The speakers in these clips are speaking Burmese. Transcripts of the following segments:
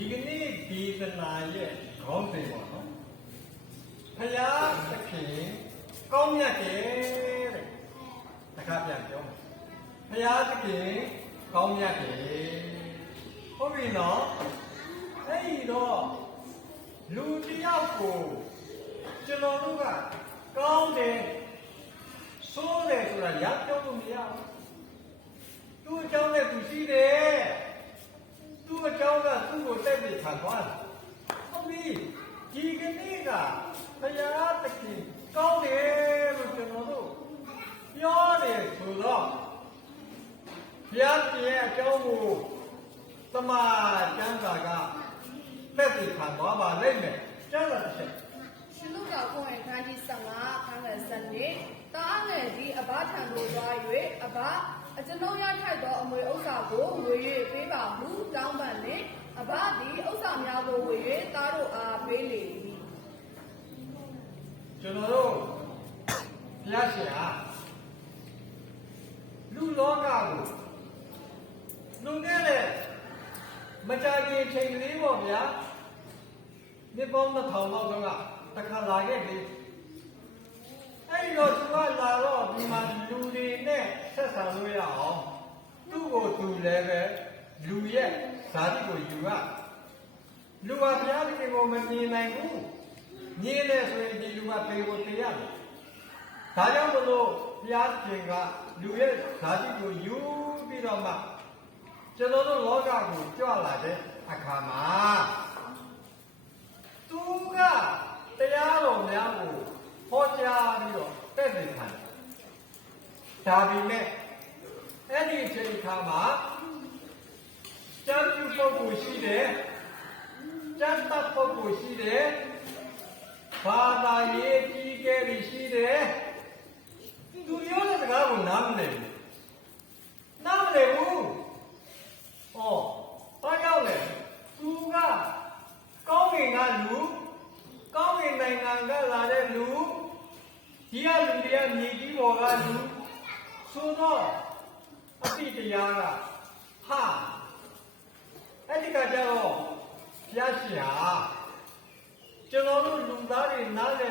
ဒီကနေ့ဒီသနာရဲ့ခေါင်းစဉ်ပေါ့နော်ဖယားသခင်ကောင်းမြတ်တယ်တဲ့တခါပြန်ပြောမယ်ဖယားသခင်ကောင်းမြတ်တယ်ဟုတ်ပြီနော်အဲ့ဒီတော့လူတစ်ယောက်ကိုကျွန်တော်တို့ကကောင်းတယ်ဆိုးတယ်ဆိုတာရပြောလို့မရဘူးသူ့အကြောင်းနဲ့သူရှိတယ် သူ့အကြောင်းကသူ့ကိုတက်ပြီးခံသွားတယ်ဟုတ်ပြီဒီကနေ့ကဘုရားသခင်ကောင်းတယ်လို့ကျွန်တော်တို့ပြောတယ်ဆိုတော့ဘုရားသခင်ရဲ့အကြောင်းကိုသမာကျမ်းစာကတက်ပြီးခံသွားပါလိမ့်မယ်ကျမ်းစာတစ်ချက်ရှင်လူတော်ကိုယ်ခန်းကြီး15ခန်းငယ်စနစ်တာအငယ်သည်အဘထံသို့သွား၍အဘ အကျွန်ုပ်ရထိုက်သောအမွေဥစ္စာကိုဝေ၍ပေးပါဟုတောင်းပန်နှင့်အဘသည်ဥစ္စာများကိုဝေ၍သားတို့အားပေးလေ၏ကျွန်တော်တို့ဘုရားရှင်ဟာလူလောကကိုလွန်ခဲ့တဲ့မကြာခင်ချိန်ကလေးပေါ့ဗျာနှစ်ပေါင်းတစ်ထောင်လောက်တုန်းကတစ်ခါလာခဲ့ပြီအဲ့ဒီတော့သူကလာတော့ဒီမှာလူတွေနဲ့ဆက်ဆံလို့ရအောင်သူ့ကိုသူ လည်းပဲလူရဲ့ဇာတိကိုယူရလူဟာဘုရားသခင်ကိုမမြင်နိုင်ဘူးညင်းလဲဆိုရင်ဒီလူကပေကိုတေးရတယ်။ဒါကြောင့်မလို့ဘုရားရှင်ကလူရဲ့ဓာတိကိုယူပြီးတော့မှကျွန်တော်တို့လောကကိုကြွလာတဲ့အခါမှာသူကတရားတော်များကိုဟောကြားပြီးတော့တဲ့နေခံတယ်။ဒါပေမဲ့အဲ့ဒီအချိန်အခါမှာ ကျမ်းပြုပုဂ္ဂိုလ်ရှိတယ်။ကျမ်းတတ်ပုဂ္ဂိုလ်ရှိတယ်။ဘာသာရေးကြီးကဲပြီးရှိတယ်သူပြောတဲ့စကားကိုနားမလည်ဘူးနားမလည်ဘူးဟောဘာကြောင့်လဲသူကကောင်းကင်ကလူကောင်းကင်နိုင်ငံကလာတဲ့လူဒီကလူတွေကမြေကြီးပေါ်ကလူဆိုတော့အတိတရားကဟာ အဲ့ဒီကကြတော့ဘုရားရှင်ဟာကျွန်တော်တို့လူသားတွေနားလဲ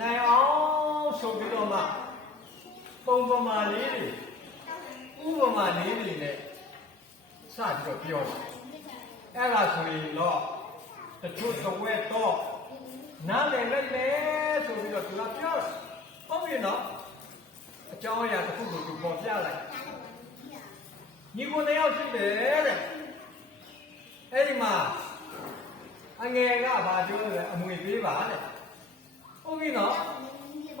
နိုင်အောင်ဆိုပြီးတော့မှပုံပမာလေးတွေဥပမာလေးတွေနဲ့စပြီးတော့ပြောတယ်အဲ့ဒါဆိုရင်တော့တချို့တစ်ဝက်တော့နားလည်လိုက်မယ်ဆိုပြီးတော့သူကပြောတယ်ဟုတ်ပြီနော်အကြောင်းအရာတစ်ခုကိုသူပေါ်ပြလိုက်ညီကိုနှစ်ယောက်ရှိတယ်တဲ့ အဲ့ဒီမှာအငယ်ကဘာပြောလဲအမွေပေးပါတဲ့ဟုတ်ပြီနော်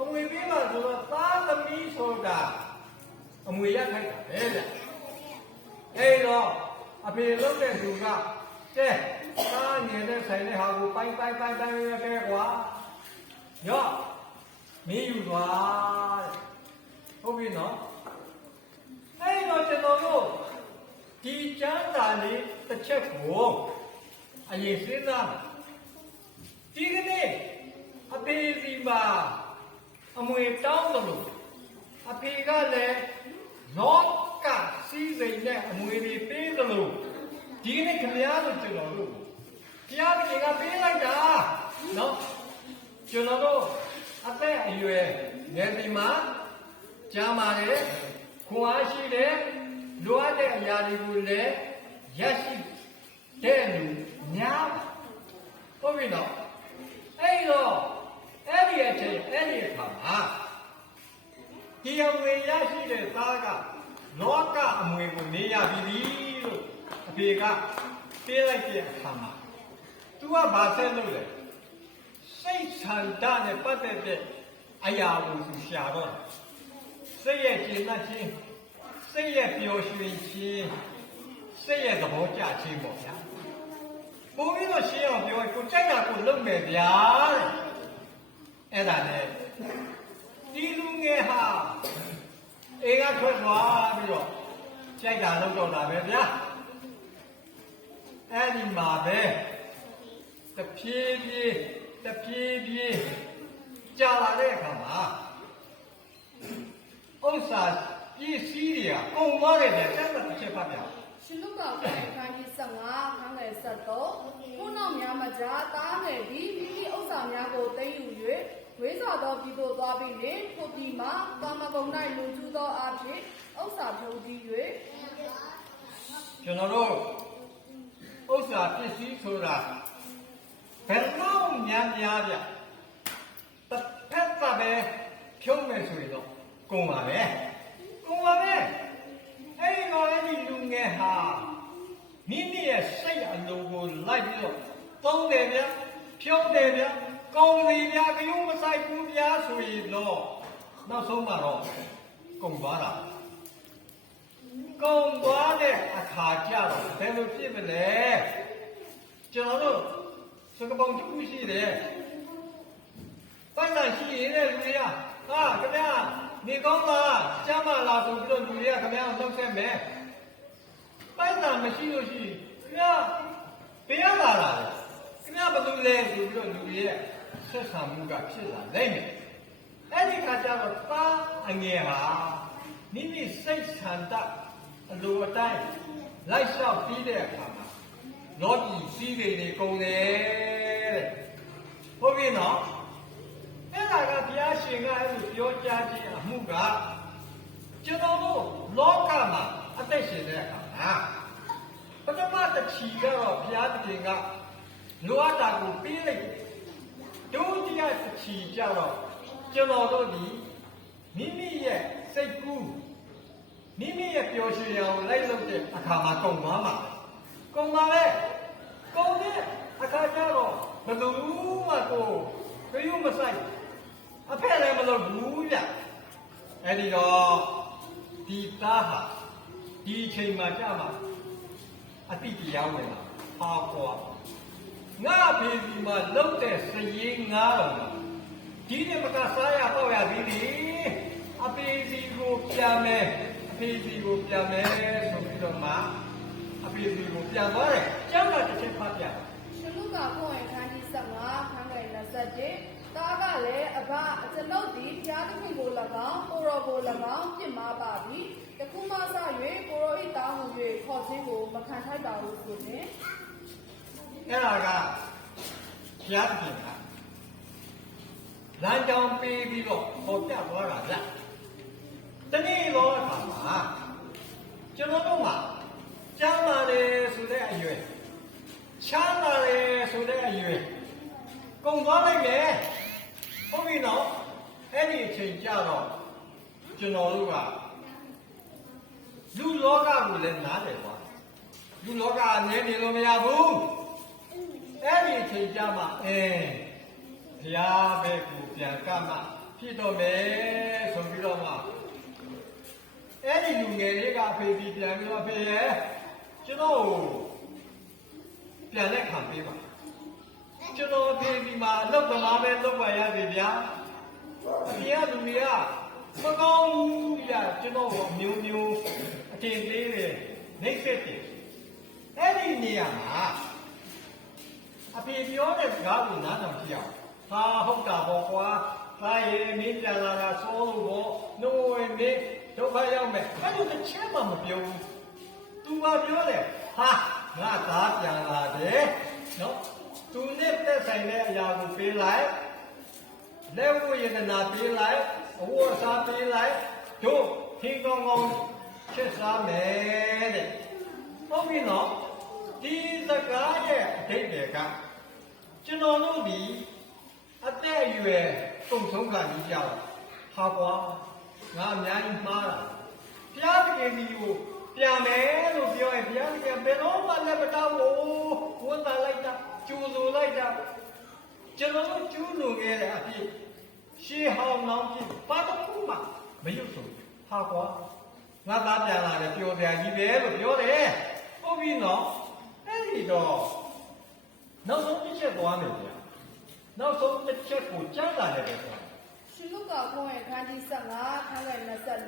အမွေပေးပါဆိုတော့သားသမီးဆိုတာအမွေရခိုက်တာပဲတဲ့အဲ့တော့အဖေလုံးတဲ့သူကကဲသားငယ်တဲ့ဆိုင်တဲ့ဟာကိုပိုင်းပိုင်းပိုင်းပိုင်းရခဲ့ကွာရော့မင်းယူသွားတဲ့ဟုတ်ပြီနော်အဲ့တော့ကျွန်တော်တို့ ဒီကျမ်းစာလေးတစ်ချက်ကိုအရင်စဉ်းစားမယ်ဒီကနေ့အဖေစီမှာအမွေတောင်းတယ်လို့အဖေကလည်းလောကစီးစိမ်နဲ့အမွေတွေပေးတယ်လို့ဒီကနေ့ခင်ဗျားတို့ကျွန်တော်တို့ဘုရားသခင်ကပေးလိုက်တာနော်ကျွန်တော်တို့အသက်အရွယ်ငယ်စီမှာကြားပါတယ်ခွန်အားရှိတယ် လိုအပ်တဲ့အရာတွေကိုလည်းရရှိတဲ့လူများဟုတ်ပြီနော်အဲ့တော့အဲ့ဒီအချိန်အဲ့ဒီအခါမှာဒီအမွေရရှိတဲ့သားကလောကအမွေကိုနေရပြီလို့အဖေကပေးလိုက်တဲ့အခါမှာ तू ကဘာဆက်လုပ်လဲစိတ်ဆန္ဒနဲ့ပတ်သက်တဲ့အရာကိုသူရှာတော့စိတ်ရဲ့ကျဉ်းနှံ့ခြင်း စိတ်ရဲ့ပျော်ရွှင်ခြင်းစိတ်ရဲ့သဘောကျခြင်းပေါ့ဗျာပိုပြီးတော့ရှင်းအောင်ပြောကိုကြိုက်တာကိုလုပ်မယ်ဗျာတဲ့အဲ့ဒါနဲ့ဒီလူငယ်ဟာအေကထွက်သွားပြီးတော့ကြိုက်တာလုပ်တော့တာပဲဗျာအဲ့ဒီမှာပဲတဖြည်းဖြည်းတဖြည်းဖြည်းကြာလာတဲ့အခါမှာဥစ္စာတ ပစ္စည်းတွေကကုန်သွားတယ်တဲ့စက်သက်တစ်ချက်ဖတ်ပြရှင်လုကာကိုယ်ခန်းကြီး15ခန်းငယ်73ခုနောက်များမကြားတားငယ်သည်မိမိဥစ္စာများကိုသိမ်းယူ၍ဝိဇ္ဇာသောပြည်သို့သွားပြီးလင်ထိုပြည်မှကာမဂုဏ်၌လူကျူးသောအဖြစ်ဥစ္စာဖြုတ်တည်၍ကျွန်တော်တို့ဥစ္စာပစ္စည်းဆိုတာဘယ်တော့များများဗျတစ်ဖက်သက်ပဲဖြုံးမယ်ဆိုရင်တော့ကုန်ပါပဲကုန်ပါပဲအဲ့ဒီတော့အဲ့ဒီလူငယ်ဟာမိမိရဲ့စိတ်အ လိုကိုလိုက်ပြီးတော့သုံးတယ်ဗျဖြုံးတယ်ဗျကုန်ပြီဗျဘယ်လိုမဆိုင်ဘူးဗျဆိုရင်တော့နောက်ဆုံးမှာတော့ကုန်သွားတာကုံသွားတဲ့အခါကျတော့ဘယ်လိုဖြစ်မလဲကျွန်တော်တို့စကပုံတစ်ခုရှိတယ်ပိုက်ဆံရှိရင်လည်းလူတွေကဟာခင်ဗျာနေကောင်းလားကျမ်းမာလားဆိုပြီးတော့လူတွေကခင်ဗျာကိုနှုတ်ဆက်မယ်ပိုက်ဆံမရှိလို့ရှိရင်ခင်ဗျာဘယ်ရလာလားခင်ဗျာဘယ်လိုလဲဆို ပြီးတော့လူတွေရဲ့ဆက်ဆံမှုကဖြစ်လာနိုင်တယ်အဲ့ဒီခါကျတော့တာအငယ်ဟာမိမိစိတ်ဆန္ဒအလိုအတိုင်းလိုက်လျှောက်ပြီးတဲ့အခါမှာလောကီစည်းတွေတွေကုန်တယ်တဲ့ဟုတ်ပြီနော်အဲ့ဒါကဘုရားရှင်ကအဲ့လိုပြောကြားခြင်းအမှုကကျွန်တော်တို့လောကမှာအသက်ရှင်တဲ့အခါမှာပထမတစ်ချီကတော့ဘုရားသခင်က လိုအပ်တာကိုပြီးလိုက်တယ်ဒုတိယတစ်ချီကျတော့ကျွန်တော်တို့ဒီမိမိရဲ့စိတ်ကူးမိမိရဲ့ပျော်ရွှင်ရာကိုလိုက်လုပ်တဲ့အခါမှာကုန်သွားမှာကုန်ပါလေကုန်တဲ့အခါကျတော့ဘယ်သူမှကိုခရုမဆိုင်အဖက်လည်းမလုပ်ဘူးဗျအဲ့ဒီတော့ဒီသားဟာဒီအချိန်မှာကြာမှာအတိတရားဝင်လာဟာကွာ ငါဖေဒီမှာလုပ်တဲ့စည်ငါးတော်မှာဒီနေ့မကစားရတော့ရသေးတယ်အပေစီကိုပြန်မယ်အဖေစီကိုပြန်မယ်ဆိုပြီးတော့မှအဖေစီကိုပြန်သွားတယ်ကျောင်းကတစ်ချက်ဖတ်ပြရှင်လုကာကိုယ်ခန်းကြီး15ခန်းငယ်27တားကလည်းအဘအကျွန်ုပ်သည်ဘုရားသခင်ကို၎င်းကိုရောကို၎င်းပြစ်မှားပါပြီတခုမှစ၍ကိုရောဤတားဟူ၍ခေါ်ခြင်းကိုမခံထိုက်ပါဘူးဆိုရင် အဲ့ဒါကဘုရားသခင်ကလမ်းကြောင်းပေးပြီးတော့ဟောပြသွားတာဗျတနေ့တော့အခါမှာကျွန်တော်တို့မှာကျမ်းမာတယ်ဆိုတဲ့အရွယ်ချမ်းသာတယ်ဆိုတဲ့အရွယ်ကုန်သွားလိုက်မယ်ဟုတ်ပြီနော်အဲ့ဒီအချိန်ကျတော့ကျွန်တော်တို့ကလူလောကကိုလည်းနားတယ်ကွာလူလောကအနေနေလို့မရဘူး အဲ့ဒီအချိန်ကြမှာအဲဘုရားပဲကိုပြန်ကမှဖြစ်တော့မယ်ဆိုပြီးတော့မှအဲ့ဒီလူငယ်လေးကအဖေပြီးပြန်ပြီးတော့အဖေရဲ့ကျွန်တော်ကိုပြန်လက်ခံပေးပါကျွန်တော်အဖေဒီမှာလောက်သမားပဲလောက်ပါရစေဗျာအဖေကလူတွေကမကောင်းဘူးဗျာကျွန်တော်ကအမျိုးမျိုးအထင်သေးတယ်နှိမ့်ဆက်တယ်အဲ့ဒီနေရာမှာ အဖေပြောတဲ့စကားကိုနားထောင်ကြည့်အောင်ဟာဟုတ်တာပေါ့ကွာသားရည်မင်းပြန်လာတာစိုးလို့ပေါ့နှိုးဝင်မင်းဒုက္ခရောက်မယ်အဲ့ဒီတစ်ချက်မှမပြောဘူးသူကပြောတယ်ဟာငါသားပြန်လာတယ်နော်သူနဲ့သက်ဆိုင်တဲ့အရာကိုပေးလိုက်လက်ဝရဒနာပေးလိုက်အဝတ်အစားပေးလိုက်တို့ထင်းကောင်းကောင်းချက်စားမယ်တဲ့ဟုတ်ပြီနော် ဒီစကားရဲ့အဓိပ္ပာယ်ကကျွန်တော်တို့ဒီအသက်အရွယ်ကုန်ဆုံးခါကြီးကြောက်ဟာကွာငါအများကြီးမှားတာဘုရားသခင်ဒီကိုပြန်မယ်လို့ပြောရင်ဘုရားသခင်ဘယ်တော့မှလက်မတောင်းဘူးဝန်တာလိုက်တာကျူဆိုလိုက်တာကျွန်တော်တို့ကျူးလွန်ခဲ့တဲ့အဖြစ်ရှေးဟောင်းနောင်ဖြစ်ဘာတစ်ခုမှမရွတ်ဆိုဟာကွာငါသားပြန်လာတယ်ပြောစရာကြီးပဲလို့ပြောတယ်ဟုတ်ပြီနော်အဲ့ ဒီတော့နောက်ဆုံးတစ်ချက်သွားမယ်ဗျာနောက်ဆုံးတစ်ချက်ကိုကြားလာတယ်ပဲဆိုရှင်လုကာကိုယ်ခန်းကြီး15ခန်းငယ်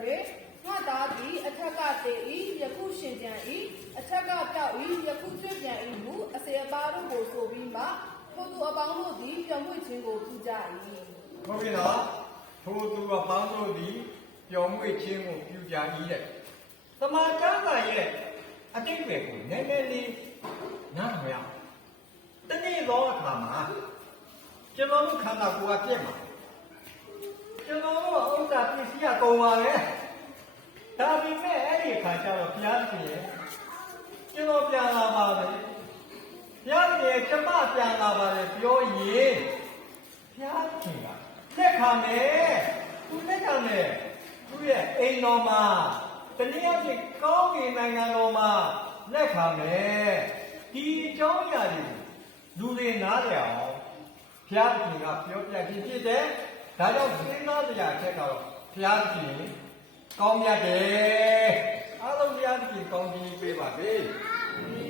24ငါသားသည်အထက်ကတည်၏ယခုရှင်ပြန်၏အထက်ကပြောက်၏ယခုကျွတ်ပြန်၏မူအစေအပါတို့ကိုဆိုပြီးမှထိုသူအပေါင်းတို့သည်ပြောင်းွှေ့ခြင်းကိုပြုကြ၏ဟုတ်ပြီနော်ထိုသူအပေါင်းတို့သည်ပျော်မွေ့ခြင်းကိုပြုကြ၏တဲ့သမာကျမ်းစာရဲ့အတိတ်ပဲကိုနည်းနည်းလေး နားမရအောင်တနေ့သောအခါမှာကျွန်တော်တို့ခန္ဓာကိုယ်ကပြည့်မှာကျွန်တော်တို့ဥစ္စာပစ္စည်းကကုန်ပါလေဒါပေမဲ့အဲ့ဒီအခါကျတော့ဘုရားရှင်ရဲ့ကျွန်တော်ပြန်လာပါမယ်ဘုရားရှင်ရဲ့ကျမပြန်လာပါလေပြောရင်ဘုရားရှင်ကလက်ခံမယ်သူလက်ခံမယ်သူရဲ့အိမ်တော်မှာတနည်းအားဖြင့်ကောင်းကင်နိုင်ငံတော်မှာလက်ခံမယ် ဒီအကြောင်းအရာတွေလူတွေနားလည်အောင်ဘုရားရှင်ကပြောပြခြင်းဖြစ်တယ်။ဒါကြောင့်စဉ်းစားစရာအချက်ကတော့ဘုရားရှင်ကောင်းမြတ်တယ်။အားလုံးဘုရားရှင်ကောင်းခြင်းပေးပါစေ။